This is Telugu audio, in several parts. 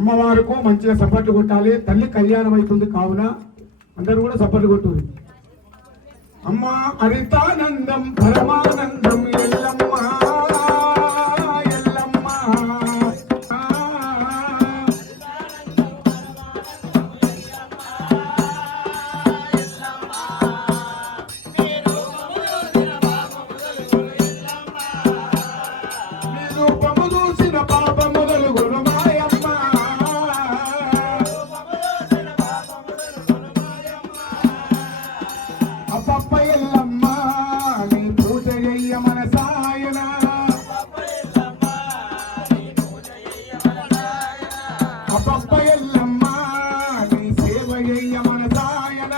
అమ్మవారికి మంచిగా సపట్లు కొట్టాలి. తల్లి కళ్యాణం అవుతుంది కావున అందరూ కూడా సపట్లు కొట్టారు. అమ్మ హరితానందం పరమానందం ఎల్లమ్మ ఎల్లమ్మ రూపము చూసిన పాప మొదలు గురుమాయమ్మ అప్పప్ప ఎల్లమ్మ నీ పూజ చెయ్య మన సాయన అప్పప్ప ఎల్లమ్మ నీ సేవ చెయ్య మన సాయన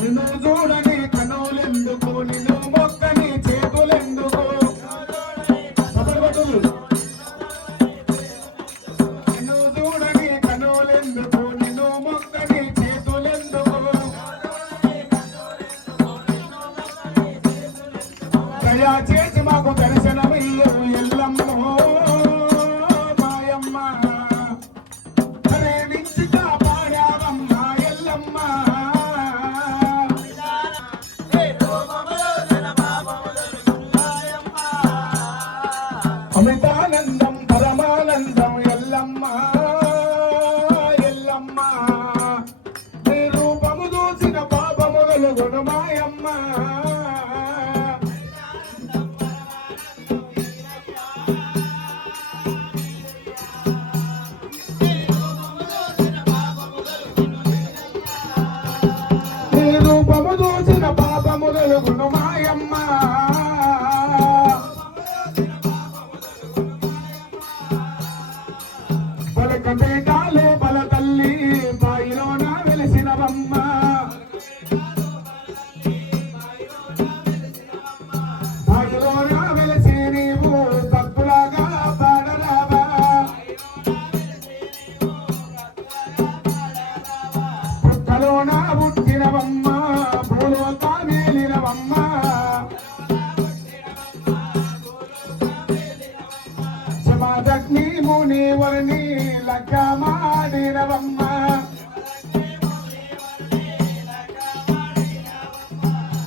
నిన్ను చూడని కనులెందుకు నిన్ను మొక్కని చేతులెందుకు నిన్ను చూడని కనులెందుకు నిన్ను మొక్కని చేతులెందుకు దయా చేసి మాకు దర్శనమయ్యో ఎల్లమ్మో మాయమ్మ ప్రేమించి కాపాడావమ్మ ఎల్లమ్మ అమితానందం పరమానందం ఎల్లమ్మ ఎల్లమ్మ నీ రూపము చూసిన పాపము వెలుగును మాయమ్మ నీ రూపము చూసిన పాపము వెలుగును మాయమ్మ బలకపేటాలు బల తల్లి బాయిలోన వెలిసినవమ్మ బాయిలోన వెలిసి నీవు భక్తులాగా పాడరావా పుట్టలోన పుట్టినవమ్మ భూలోక మేలినవమ్మ సమాజగ్ని మునివర్ని లక్క మాడినవమ్మ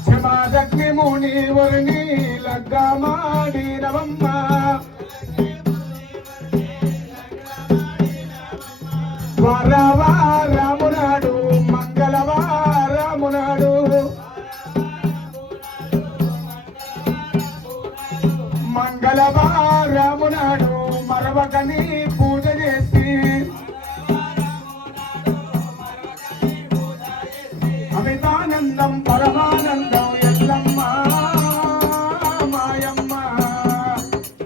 సమాజగ్ని మునివర్ని లక్క మాడినవమ్మ వారవారమునాడు మంగళవారమునాడు మంగళవారమునాడు మరవకని పూజ చేసి అమితానందం పరమానందం ఎల్లమ్మ మాయమ్మ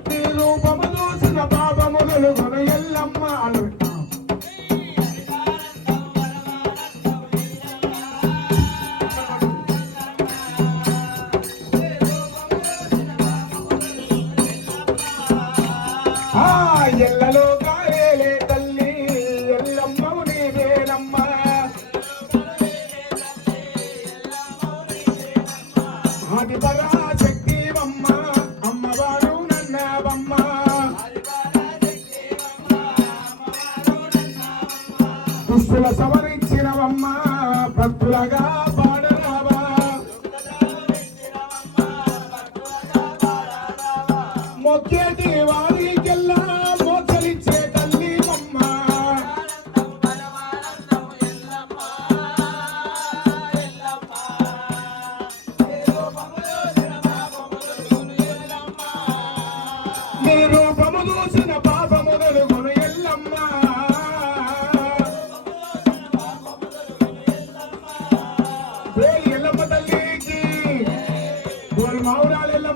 నీ రూపము చూసిన పాపము వెలుగును ఎల్లమ్మ ఎల్లలో కాయలే తల్లి ఎల్లమ్మవు నీవేనమ్మ ఆది పరాశక్తివమ్మ అమ్మవారు నన్నవమ్మ దుస్తుల సవరించినవమ్మ భక్తులగా పాడరావా మొక్కేటి వారికెల్లా మోసలిచ్చే తల్లివమ్మ నీ రూపము చూసిన పాపము వెలుగును ఎల్లమ్మ బోల్ ఎల్లమ్మ తల్లికి బోల్ మౌరాలు ఎల్లమ్మ